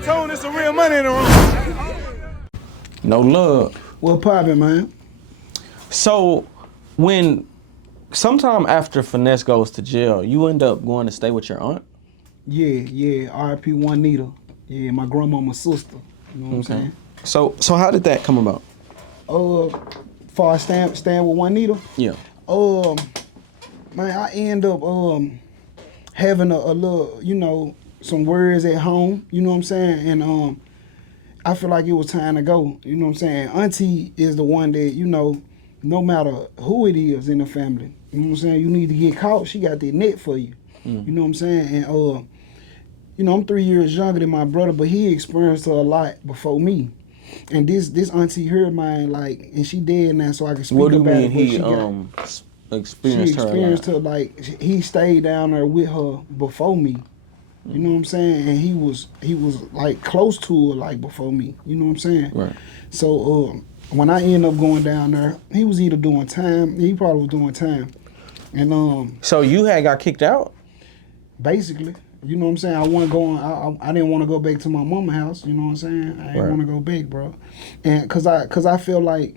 told there's some real money in the room. No love. What poppin', man? So, when sometime after Finesse goes to jail, you end up going to stay with your aunt? Yeah. R.I.P. Juanita. Yeah, my grandmama's sister. You know what I'm saying? So how did that come about? Far as staying with Juanita. Yeah. Man, I end up having a little, some words at home. You know what I'm saying? And I feel like it was time to go. You know what I'm saying? Auntie is the one that, no matter who it is in the family, you know what I'm saying? You need to get caught. She got that net for you. You know what I'm saying? And I'm 3 years younger than my brother, but he experienced a lot before me. And this auntie heard mine, and she dead now, so I can speak about it. What do you mean he experienced her like he stayed down there with her before me. You know what I'm saying? And he was like close to her like before me. You know what I'm saying? Right. So when I ended up going down there, he was either doing time, he probably was doing time. And so you had got kicked out? Basically. You know what I'm saying? I wasn't going. I didn't want to go back to my mama's house. You know what I'm saying? I didn't want to go back, bro. And cause I feel like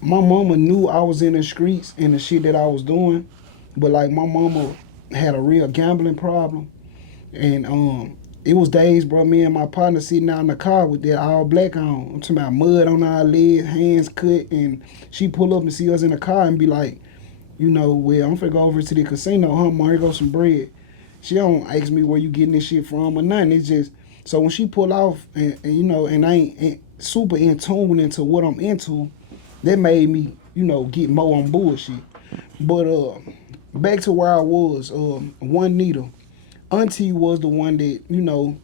my mama knew I was in the streets and the shit that I was doing, but like my mama had a real gambling problem, and it was days, bro. Me and my partner sitting out in the car with that all black on. I'm talking about mud on our legs, hands cut, and she pull up and see us in the car and be like, well, I'm finna go over to the casino, huh, Ma, here goes some bread. She don't ask me where you getting this shit from or nothing. It's just, so when she pull off and I ain't super in tune into what I'm into, that made me, get more on bullshit. But back to where I was, Juanita, Auntie was the one that,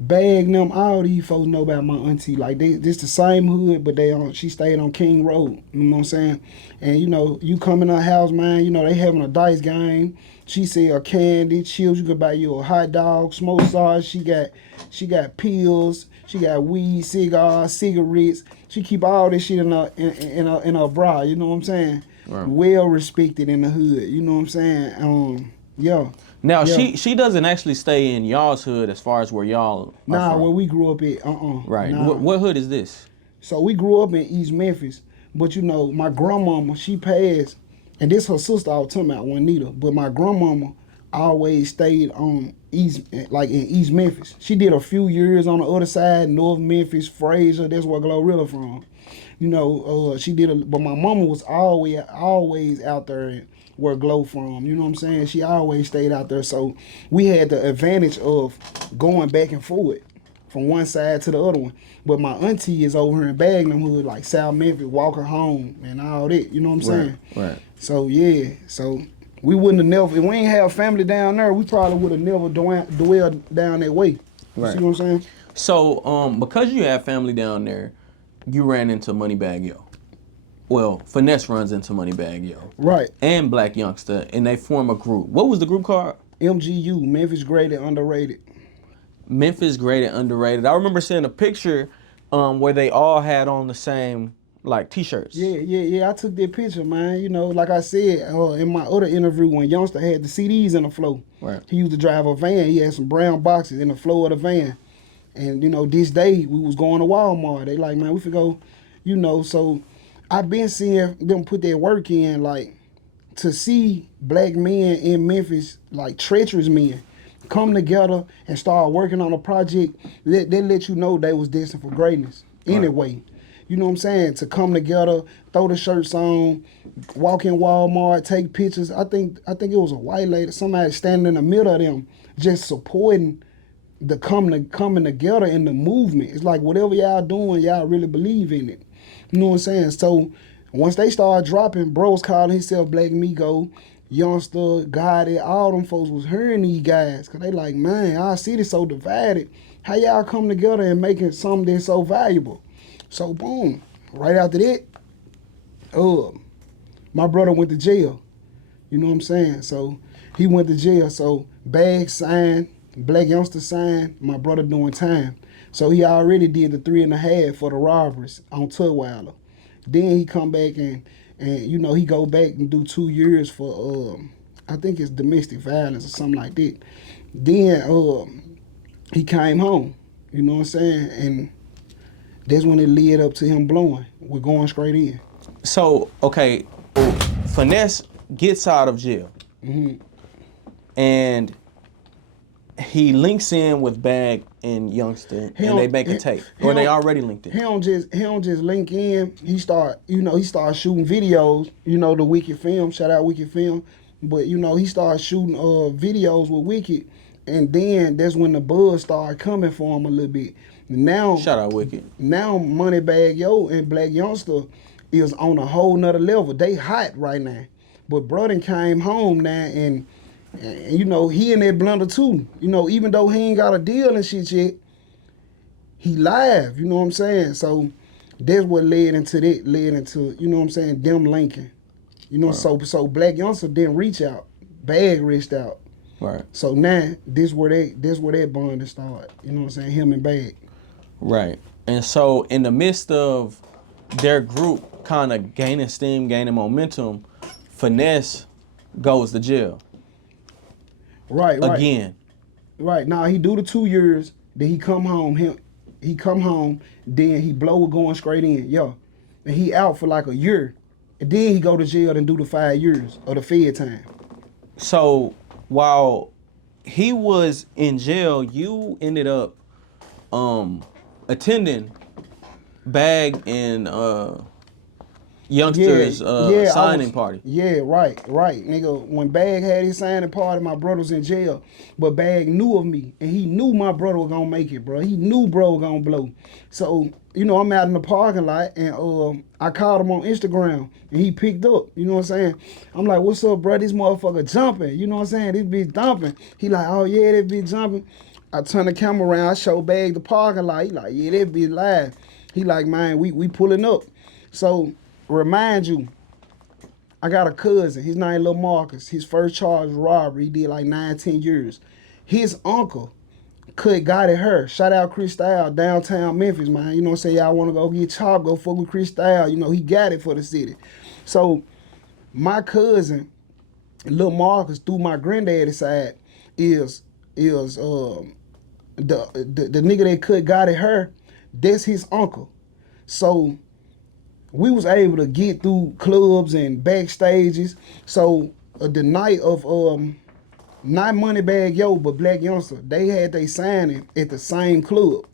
bagged them. All these folks know about my auntie. Like, this the same hood, but she stayed on King Road. You know what I'm saying? And, you come in her house, man, they having a dice game. She sell candy, chills. You could buy you a hot dog, smoke sauce. She got pills. She got weed, cigars, cigarettes. She keep all this shit in her bra. You know what I'm saying? Right. Well respected in the hood. You know what I'm saying? Yeah. Now she doesn't actually stay in y'all's hood as far as where y'all. Nah, where we grew up at. Right. Nah. What hood is this? So we grew up in East Memphis, but my grandmama, she passed, and this her sister I was talking about, Juanita. But my grandmama always stayed on in East Memphis. She did a few years on the other side, North Memphis, Fraser. That's where Glorilla from. She did but my mama was always out there where Glow from. You know what I'm saying? She always stayed out there, so we had the advantage of going back and forth from one side to the other one. But my auntie is over here in Bagnum Hood, like South Memphis, Walker Home, and all that. You know what I'm saying? Right. So yeah, so we wouldn't have never, if we ain't have family down there, we probably would have never dwelled down that way. You see what I'm saying? So because you have family down there, you ran into Moneybagg Yo. Well, Finesse runs into Moneybagg Yo. Right. And Blac Youngsta, and they form a group. What was the group called? MGU, Memphis Graded Underrated. Memphis Graded Underrated. I remember seeing a picture where they all had on the same t-shirts. Yeah. I took that picture, man. Like I said in my other interview, when Youngsta had the CDs in the floor. Right. He used to drive a van. He had some brown boxes in the floor of the van. And, this day we was going to Walmart. They like, man, we could go, so I've been seeing them put their work in, to see black men in Memphis, treacherous men, come together and start working on a project. They let you know they was destined for greatness anyway. Right. You know what I'm saying? To come together, throw the shirts on, walk in Walmart, take pictures. I think it was a white lady, somebody standing in the middle of them, just supporting the coming together in the movement. It's like whatever y'all doing, y'all really believe in it. You know what I'm saying? So once they started dropping, bros calling himself Black Migo, Youngsta, Gotti, all them folks was hearing these guys. Cause they like, man, our city's so divided. How y'all come together and making something that's so valuable? So boom, right after that, my brother went to jail. You know what I'm saying? So he went to jail. So Bag signed, Blac Youngsta signed, my brother doing time. So he already did the 3.5 for the robberies on Tutwiler. Then he come back and he go back and do 2 years for I think it's domestic violence or something like that. Then he came home. You know what I'm saying? And that's when it led up to him blowing. We're going straight in. So, okay, Finesse gets out of jail. And he links in with Bag and Youngsta, and they make a tape. Or they already linked in. He don't just link in. He start shooting videos, the Wicked Film, shout out Wicked Film. But he started shooting videos with Wicked, and then that's when the buzz started coming for him a little bit. Now, shout out Wicked. Now Moneybagg Yo and Blac Youngsta is on a whole nother level. They hot right now. But brother came home now and he in that blender too. Even though he ain't got a deal and shit yet, he live, you know what I'm saying? So that's what led into them linking. Right. So Blac Youngsta didn't reach out. Bag reached out. Right. So now this where that bond started. You know what I'm saying? Him and Bag. Right. And so in the midst of their group kind of gaining steam, gaining momentum, Finesse goes to jail. Right. Again. Right. Now he do the 2 years, then he come home. He come home, then he blow going straight in. Yo. And he out for like a year. And then he go to jail and do the 5 years of the Fed time. So while he was in jail, you ended up attending Bag and Youngster's signing party. Yeah, right. Nigga, when Bag had his signing party, my brother was in jail. But Bag knew of me, and he knew my brother was gonna make it, bro. He knew bro was gonna blow. So, I'm out in the parking lot, and I called him on Instagram, and he picked up, you know what I'm saying? I'm like, what's up, bro? This motherfucker jumping, you know what I'm saying? This bitch dumping. He like, oh yeah, that bitch jumping. I turn the camera around, I show Bag the parking lot. He like, yeah, that bitch live. He like, man, we pulling up. So, remind you, I got a cousin. His name Lil Marcus. His first charge was robbery. He did like 9-10 years. His uncle got at her. Shout out Chris Style, downtown Memphis, man. You know what I'm saying? Y'all want to go get chopped, go fuck with Chris Style. He got it for the city. So my cousin, Lil Marcus, through my granddaddy's side, is the nigga that got at her. That's his uncle. So we was able to get through clubs and backstages. So the night of not Moneybagg Yo, but Blac Youngsta, they had they signing at the same club.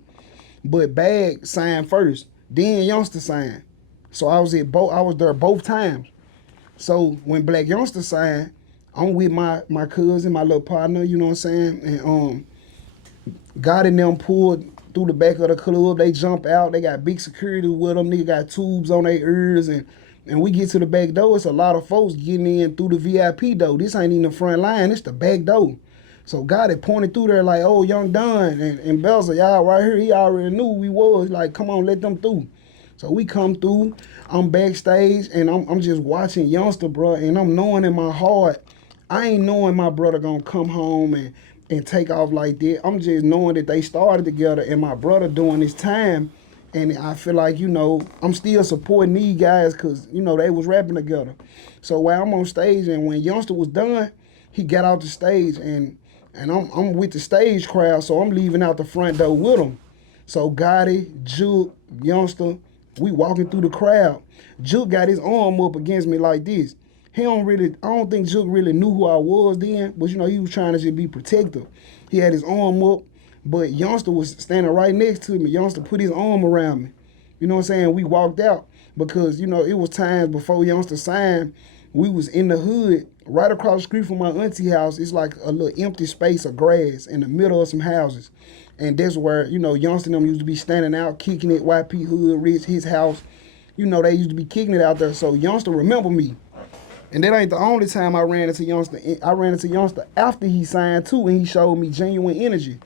But Bag signed first, then Youngsta signed. So I was there both times. So when Blac Youngsta signed, I'm with my cousin, my little partner, you know what I'm saying? And got in them pulled through the back of the club. They jump out. They got big security with them. Nigga got tubes on their ears. And we get to the back door. It's a lot of folks getting in through the VIP door. This ain't even the front line. It's the back door. So God had pointed through there like, oh, Young Don and Belza, y'all right here. He already knew who we was. Like, come on, let them through. So we come through. I'm backstage, and I'm just watching Youngsta, bro. And I'm knowing in my heart, I ain't knowing my brother gonna come home and take off like that. I'm just knowing that they started together and my brother doing his time. And I feel like, I'm still supporting these guys because, they was rapping together. So while I'm on stage and when Youngsta was done, he got out the stage and I'm with the stage crowd, so I'm leaving out the front door with him. So Gotti, Juke, Youngsta, we walking through the crowd. Juke got his arm up against me like this. I don't think Juke really knew who I was then, but he was trying to just be protective. He had his arm up, but Youngsta was standing right next to me. Youngsta put his arm around me. You know what I'm saying? We walked out because, it was times before Youngsta signed, we was in the hood, right across the street from my auntie house. It's like a little empty space of grass in the middle of some houses. And that's where, Youngsta and them used to be standing out, kicking it, YP Hood, Rich, his house. They used to be kicking it out there. So Youngsta remember me. And that ain't the only time I ran into Youngsta. I ran into Youngsta after he signed too, and he showed me genuine energy.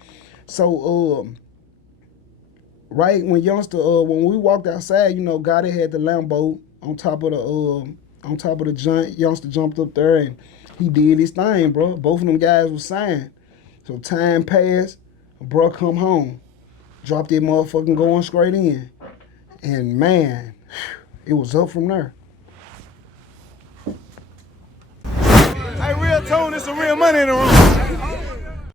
So, right when Youngsta, when we walked outside, Gotti had the Lambo on top of the joint. Youngsta jumped up there and he did his thing, bro. Both of them guys was signed. So time passed, bro come home, dropped that motherfucking going straight in, and man, it was up from there. Hey, real RealToon, it's some real money in the room.